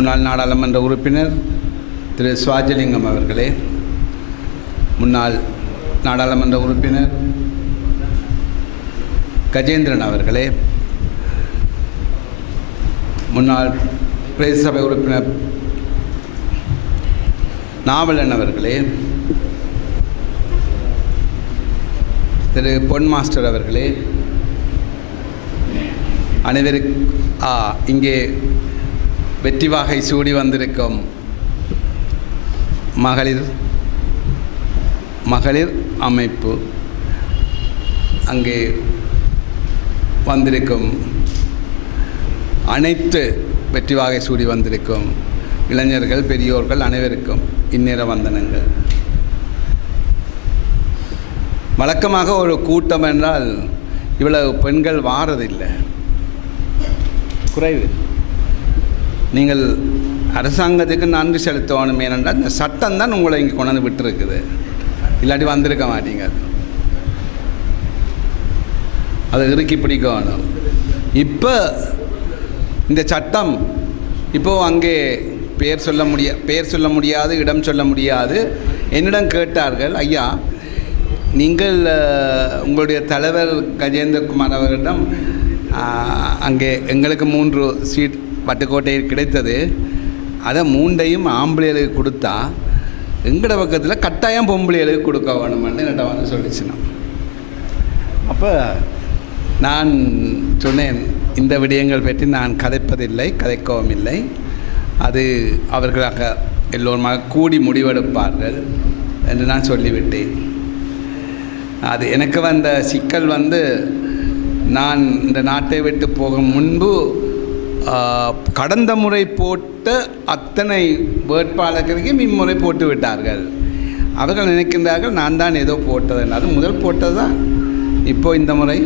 முன்னாள் நாடாளுமன்ற உறுப்பினர் திரு சுவாஜலிங்கம் அவர்களே, முன்னாள் நாடாளுமன்ற உறுப்பினர் கஜேந்திரன் அவர்களே, முன்னாள் பிரதேச சபை உறுப்பினர் நாவலன் அவர்களே, திரு பொன் மாஸ்டர் அவர்களே, அனைவருக்கும் இங்கே வெற்றி வாகை சூடி வந்திருக்கும் மகளிர் அமைப்பு, அங்கே வந்திருக்கும் அனைத்து வெற்றி வாகை சூடி வந்திருக்கும் இளைஞர்கள், பெரியோர்கள் அனைவருக்கும் இந்நேர வந்தனங்கள். வழக்கமாக ஒரு கூட்டம் என்றால் இவ்வளவு பெண்கள் வாரதில்லை, குறைவு. நீங்கள் அரசாங்கத்துக்கு நன்றி செலுத்தணும். ஏனென்றால் இந்த சட்டம் தான் உங்களை இங்கே கொண்டாந்து விட்டுருக்குது, இல்லாட்டி வந்திருக்க மாட்டீங்க. அதை இறுக்கி பிடிக்கணும். இப்போ இந்த சட்டம் இப்போது அங்கே பெயர் சொல்ல முடியாது, இடம் சொல்ல முடியாது. என்னிடம் கேட்டார்கள், ஐயா நீங்கள் உங்களுடைய தலைவர் கஜேந்திரகுமார் அவர்களிடம் அங்கே எங்களுக்கு 3 சீட் வட்டுக்கோட்டையில் கிடைத்தது, அதை 3ஐயும் ஆம்பளைகளுக்கு கொடுத்தா எங்களோட பக்கத்தில் கட்டாயம் பொம்பளைகளுக்கு கொடுக்க வேணுமென்னு என்கிட்ட வந்து சொல்லிச்சுனா. அப்போ நான் சொன்னேன், இந்த விடயங்கள் பற்றி நான் கதைப்பதில்லை, கதைக்கவும் இல்லை. அது அவர்களாக எல்லோருமாக கூடி முடிவெடுப்பார்கள் என்று நான் சொல்லிவிட்டேன். அது எனக்கு வந்த சிக்கல் நான் இந்த நாட்டை விட்டு போகும் முன்பு கடந்த முறை போட்ட அத்தனை வேட்பாளர்களுக்கும் இம்முறை போட்டு விட்டார்கள். அவர்கள் நினைக்கின்றார்கள் நான் தான் ஏதோ போட்டது, அது முதல் போட்டது தான். இப்போ இந்த முறை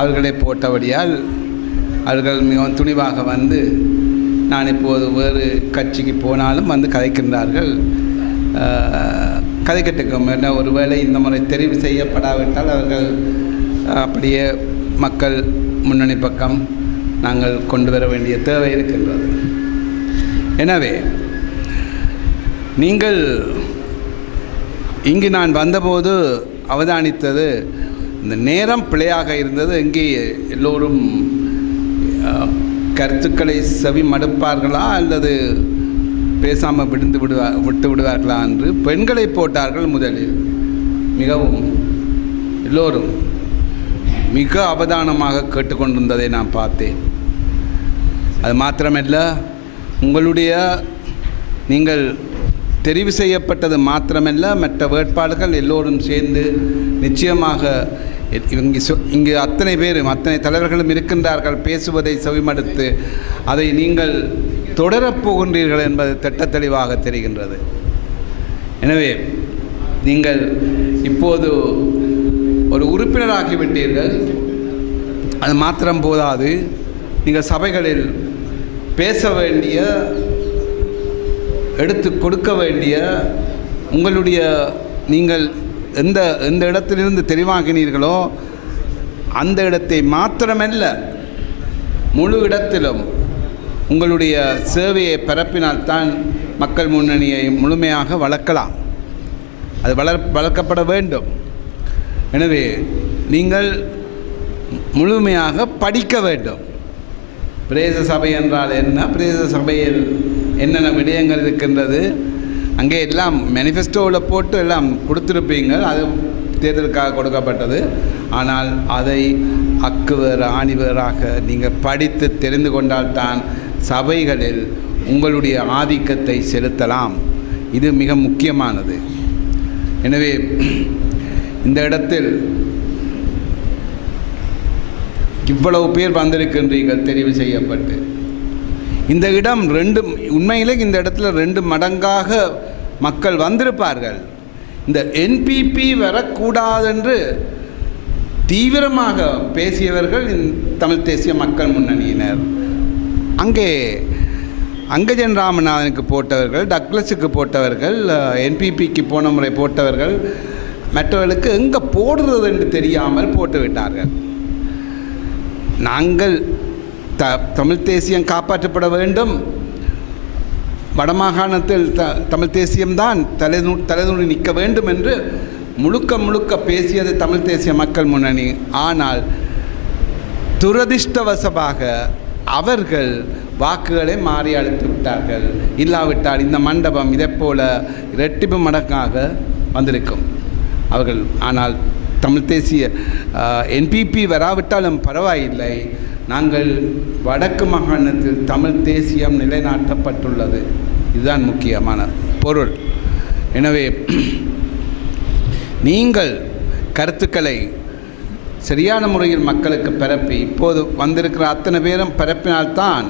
அவர்களை போட்டபடியால் அவர்கள் மிகவும் துணிவாக நான் இப்போது வேறு கட்சிக்கு போனாலும் கதைக்கின்றார்கள். கதைக்கட்டுக்கும் என்ன, ஒருவேளை இந்த முறை தெரிவு செய்யப்படாவிட்டால் அவர்கள் அப்படியே மக்கள் முன்னணி பக்கம் நாங்கள் கொண்டு வர வேண்டிய தேவை இருக்கின்றது. எனவே நீங்கள் இங்கு நான் வந்தபோது அவதானித்தது, இந்த நேரம் பிழையாக இருந்தது. இங்கே எல்லோரும் கருத்துக்களை செவி மடுப்பார்களா அல்லது பேசாமல் விட்டு விடுவார்களா என்று பெண்களை போட்டார்கள் முதலில். மிகவும் எல்லோரும் மிக அவதானமாக கேட்டுக்கொண்டிருந்ததை நான் பார்த்தேன். அது மாத்திரமல்ல, நீங்கள் தெரிவு செய்யப்பட்டது மாத்திரமல்ல, மற்ற வேட்பாளர்கள் எல்லோரும் சேர்ந்து நிச்சயமாக இங்கு அத்தனை பேரும் அத்தனை தலைவர்களும் இருக்கின்றார்கள், பேசுவதை செவிமடுத்து அதை நீங்கள் தொடரப்போகின்றீர்கள் என்பது திட்டத்தெளிவாக தெரிகின்றது. எனவே நீங்கள் இப்போது ஒரு உறுப்பினராகிவிட்டீர்கள், அது மாத்திரம் போதாது, நீங்கள் சபைகளில் பேச வேண்டிய, எடுத்து கொடுக்க வேண்டிய, நீங்கள் எந்த இடத்திலிருந்து தெரிவாகினீர்களோ அந்த இடத்தை மாத்திரமல்ல முழு இடத்திலும் உங்களுடைய சேவையை பரப்பினால்தான் மக்கள் முன்னணியை முழுமையாக வளர்க்கலாம். அது வளர்க்கப்பட வேண்டும். எனவே நீங்கள் முழுமையாக படிக்க வேண்டும். பிரதேச சபை என்றால் என்ன, பிரதேச சபையில் என்னென்ன விடயங்கள் இருக்கின்றது, அங்கே எல்லாம் மேனிஃபெஸ்டோவில் போட்டு எல்லாம் கொடுத்துருப்பீங்க. அது தேர்தலுக்காக கொடுக்கப்பட்டது. ஆனால் அதை அக்குவேறு ஆணிவேறாக நீங்கள் படித்து தெரிந்து கொண்டால்தான் சபைகளில் உங்களுடைய ஆதிக்கத்தை செலுத்தலாம். இது மிக முக்கியமானது. எனவே இந்த இடத்தில் இவ்வளவு பேர் வந்திருக்கின்றீர்கள் தெரிவு செய்யப்பட்டு. இந்த இடம் உண்மையிலே இந்த இடத்துல 2 மடங்காக மக்கள் வந்திருப்பார்கள். இந்த NPP வரக்கூடாதென்று தீவிரமாக பேசியவர்கள் தமிழ் தேசிய மக்கள் முன்னணியினர். அங்கே அங்கஜன் ராமநாதனுக்கு போட்டவர்கள், டக்ளஸுக்கு போட்டவர்கள், NPPக்கு போன முறை போட்டவர்கள், மற்றவர்களுக்கு எங்கே போடுறது என்று தெரியாமல் போட்டு விட்டார்கள். நாங்கள் தமிழ் தேசியம் காப்பாற்றப்பட வேண்டும், வடமாகாணத்தில் தமிழ் தேசியம்தான் தலைநூறி நிற்க வேண்டும் என்று முழுக்க பேசியது தமிழ் தேசிய மக்கள் முன்னணி. ஆனால் துரதிர்ஷ்டவசமாக அவர்கள் வாக்குகளை மாறி அளித்து விட்டார்கள். இல்லாவிட்டால் இந்த மண்டபம் இதை போல இரட்டிப்பு மடங்காக வந்திருக்கும் அவர்கள். ஆனால் தமிழ் தேசிய என்பிபி வராவிட்டாலும் பரவாயில்லை, நாங்கள் வடக்கு மாகாணத்தில் தமிழ் தேசியம் நிலைநாட்டப்பட்டுள்ளது. இதுதான் முக்கியமான பொருள். எனவே நீங்கள் கருத்துக்களை சரியான முறையில் மக்களுக்கு பரப்பி, இப்போது வந்திருக்கிற அத்தனை பேரும் பரப்பினால்தான்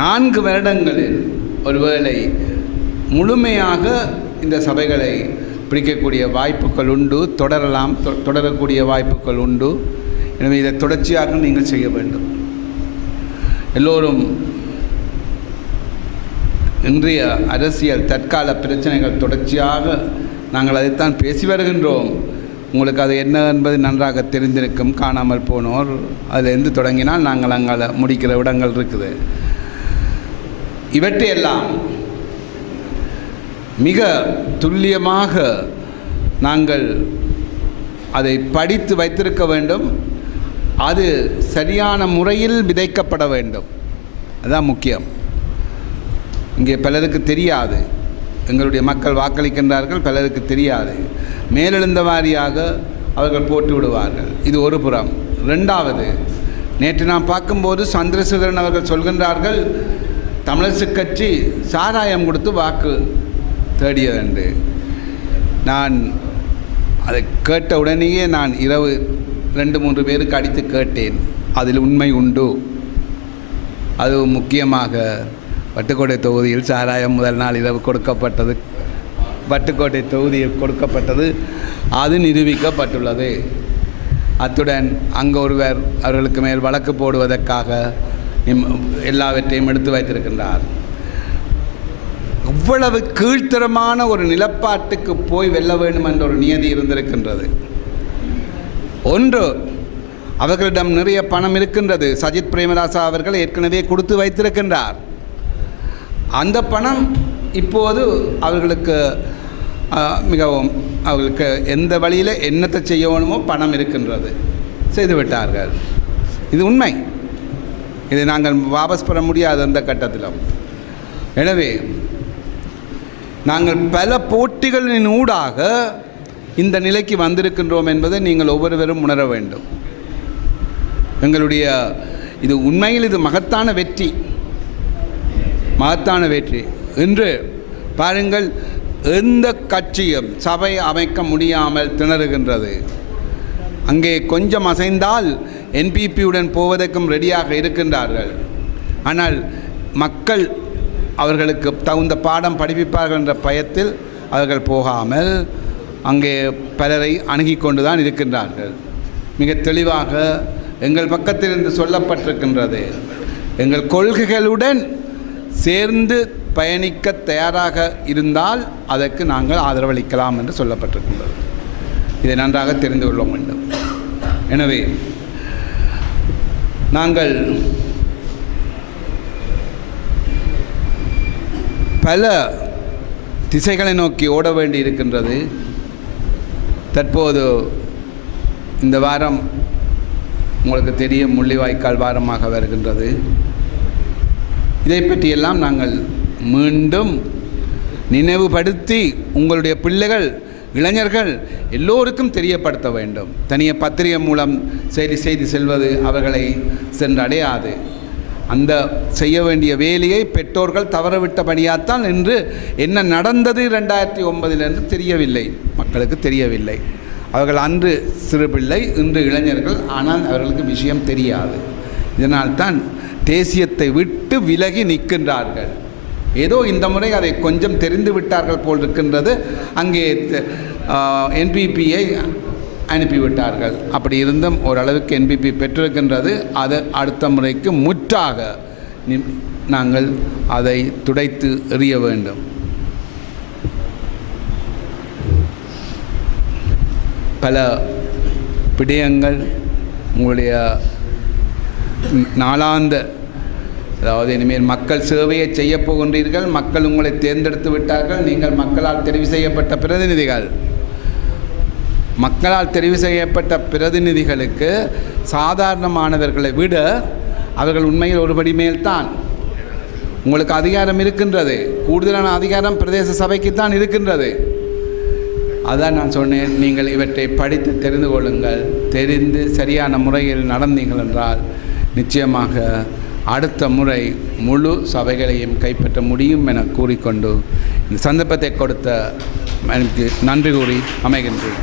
4 வருடங்களில் ஒருவேளை முழுமையாக இந்த சபைகளை பிடிக்கக்கூடிய வாய்ப்புகள் உண்டு, தொடரக்கூடிய வாய்ப்புகள் உண்டு. எனவே இதை தொடர்ச்சியாக நீங்கள் செய்ய வேண்டும். எல்லோரும் இன்றைய அரசியல் தற்கால பிரச்சனைகள் தொடர்ச்சியாக நாங்கள் அதைத்தான் பேசி வருகின்றோம். உங்களுக்கு அது என்ன என்பது நன்றாக தெரிந்திருக்கும். காணாமல் போனோர் அதிலிருந்து தொடங்கினால் நாங்கள் அங்கே முடிக்கிற இடங்கள் இருக்குது. இவற்றையெல்லாம் மிக துல்லியமாக நாங்கள் அதை படித்து வைத்திருக்க வேண்டும். அது சரியான முறையில் விதைக்கப்பட வேண்டும். அதுதான் முக்கியம். இங்கே பலருக்கு தெரியாது, எங்களுடைய மக்கள் வாக்களிக்கின்றார்கள், பலருக்கு தெரியாது. மேலெழுந்த வாரியாக அவர்கள் போட்டு விடுவார்கள். இது ஒரு புறம். 2வது, நேற்று நான் பார்க்கும்போது சந்திரசேகரன் அவர்கள் சொல்கின்றார்கள், தமிழரசு கட்சி சாராயம் கொடுத்து வாக்கு தேடியதென்று. நான் அதை கேட்ட உடனேயே நான் இரவு 2-3 பேருக்கு அடித்து கேட்டேன். அதில் உண்மை உண்டு. அது முக்கியமாக வட்டுக்கோட்டை தொகுதியில் சாராயம் முதல் நாள் இரவு கொடுக்கப்பட்டது, வட்டுக்கோட்டை தொகுதியில் கொடுக்கப்பட்டது, அது நிரூபிக்கப்பட்டுள்ளது. அத்துடன் அங்கு ஒருவர் அவர்களுக்கு மேல் வழக்கு போடுவதற்காக எல்லாவற்றையும் எடுத்து வைத்திருக்கின்றார். அவ்வளவு கீழ்த்தரமான ஒரு நிலப்பாட்டுக்கு போய் வெல்ல வேண்டும் என்ற ஒரு நியதி இருந்திருக்கின்றது. ஒன்று, அவர்களிடம் நிறைய பணம் இருக்கின்றது. சஜித் பிரேமதாசா அவர்கள் ஏற்கனவே கொடுத்து வைத்திருக்கின்றார். அந்த பணம் இப்போது அவர்களுக்கு மிகவும் அவர்களுக்கு எந்த வழியில் என்னத்தை செய்யணுமோ பணம் இருக்கின்றது, செய்துவிட்டார்கள். இது உண்மை. இதை நாங்கள் வாபஸ் பெற முடியாது அந்த கட்டத்திலும். எனவே நாங்கள் பல போட்டிகளின் ஊடாக இந்த நிலைக்கு வந்திருக்கின்றோம் என்பதை நீங்கள் ஒவ்வொருவரும் உணர வேண்டும். எங்களுடைய இது உண்மையில் இது மகத்தான வெற்றி, மகத்தான வெற்றி. இன்று பாருங்கள், எந்த கட்சியும் சபை அமைக்க முடியாமல் திணறுகின்றது. அங்கே கொஞ்சம் அசைந்தால் என்பிபியுடன் போவதற்கும் ரெடியாக இருக்கின்றார்கள். ஆனால் மக்கள் அவர்களுக்கு தகுந்த பாடம் படிப்பிப்பார்கள் என்ற பயத்தில் அவர்கள் போகாமல் அங்கே பலரை அணுகி கொண்டு தான் இருக்கின்றார்கள். மிக தெளிவாக எங்கள் பக்கத்திலிருந்து சொல்லப்பட்டிருக்கின்றது, எங்கள் கொள்கைகளுடன் சேர்ந்து பயணிக்க தயாராக இருந்தால் அதற்கு நாங்கள் ஆதரவளிக்கலாம் என்று சொல்லப்பட்டிருக்கின்றது. இதை நன்றாக தெரிந்து கொள்ள வேண்டும். எனவே நாங்கள் பல திசைகளை நோக்கி ஓட வேண்டி இருக்கின்றது. தற்போது இந்த வாரம் உங்களுக்கு தெரியும், முள்ளிவாய்க்கால் வாரமாக வருகின்றது. இதை பற்றியெல்லாம் நாங்கள் மீண்டும் நினைவுபடுத்தி உங்களுடைய பிள்ளைகள், இளைஞர்கள் எல்லோருக்கும் தெரியப்படுத்த வேண்டும். தனிய பத்திரிகை மூலம் செய்தி செல்வது அவர்களை சென்றடையாது. அந்த செய்ய வேண்டிய வேலையை பெற்றோர்கள் தவறவிட்டபடியாத்தான் இன்று என்ன நடந்தது 2009 என்று தெரியவில்லை, மக்களுக்கு தெரியவில்லை. அவர்கள் அன்று சிறு பிள்ளை, இன்று இளைஞர்கள், ஆனால் அவர்களுக்கு விஷயம் தெரியாது. இதனால்தான் தேசியத்தை விட்டு விலகி நிற்கின்றார்கள். ஏதோ இந்த முறை அதை கொஞ்சம் தெரிந்து விட்டார்கள் போல் இருக்கின்றது. அங்கே என்பிபியை அனுப்பிவிட்டார்கள். அப்படி இருந்தும் ஓரளவுக்கு என்பிபி பெற்றிருக்கின்றது. அது அடுத்த முறைக்கு முற்றாக நாங்கள் அதை துடைத்து எறிய வேண்டும். பல விடயங்கள் உங்களுடைய நாளாந்த அதாவது இனிமேல் மக்கள் சேவையை செய்ய போகின்றீர்கள், மக்கள் உங்களை தேர்ந்தெடுத்து விட்டார்கள், நீங்கள் மக்களால் தெரிவு செய்யப்பட்ட பிரதிநிதிகள். மக்களால் தெரிவு செய்யப்பட்ட பிரதிநிதிகளுக்கு சாதாரணமானவர்களை விட அவர்கள் உண்மையில் ஒருபடி மேல்தான். உங்களுக்கு அதிகாரம் இருக்கின்றது, கூடுதலான அதிகாரம் பிரதேச சபைக்குத்தான் இருக்கின்றது. அதான் நான் சொன்னேன், நீங்கள் இவற்றை படித்து தெரிந்து கொள்ளுங்கள். தெரிந்து சரியான முறையில் நடந்தீர்கள் என்றால் நிச்சயமாக அடுத்த முறை முழு சபைகளையும் கைப்பற்ற முடியும் என கூறிக்கொண்டு இந்த சந்தர்ப்பத்தை கொடுத்த எனக்கு நன்றி கூறி அமைகின்றேன்.